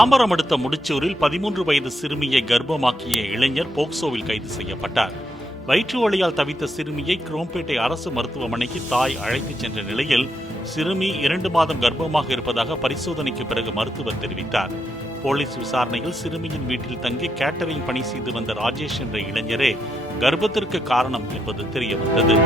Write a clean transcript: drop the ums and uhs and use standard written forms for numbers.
தாம்பரம் அடுத்த முடிச்சூரில் 13 வயது சிறுமியை கர்ப்பமாக்கிய இளைஞர் போக்சோவில் கைது செய்யப்பட்டார். வயிற்று வலியால் தவித்த சிறுமியை குரோம்பேட்டை அரசு மருத்துவமனைக்கு தாய் அழைத்துச் சென்ற நிலையில் சிறுமி 2 மாதம் கர்ப்பமாக இருப்பதாக பரிசோதனைக்கு பிறகு மருத்துவர் தெரிவித்தார். போலீஸ் விசாரணையில் சிறுமியின் வீட்டில் தங்கி கேட்டரிங் பணி செய்து வந்த ராஜேஷ் என்ற இளைஞரே கர்ப்பத்திற்கு காரணம் என்பது தெரியவந்தது.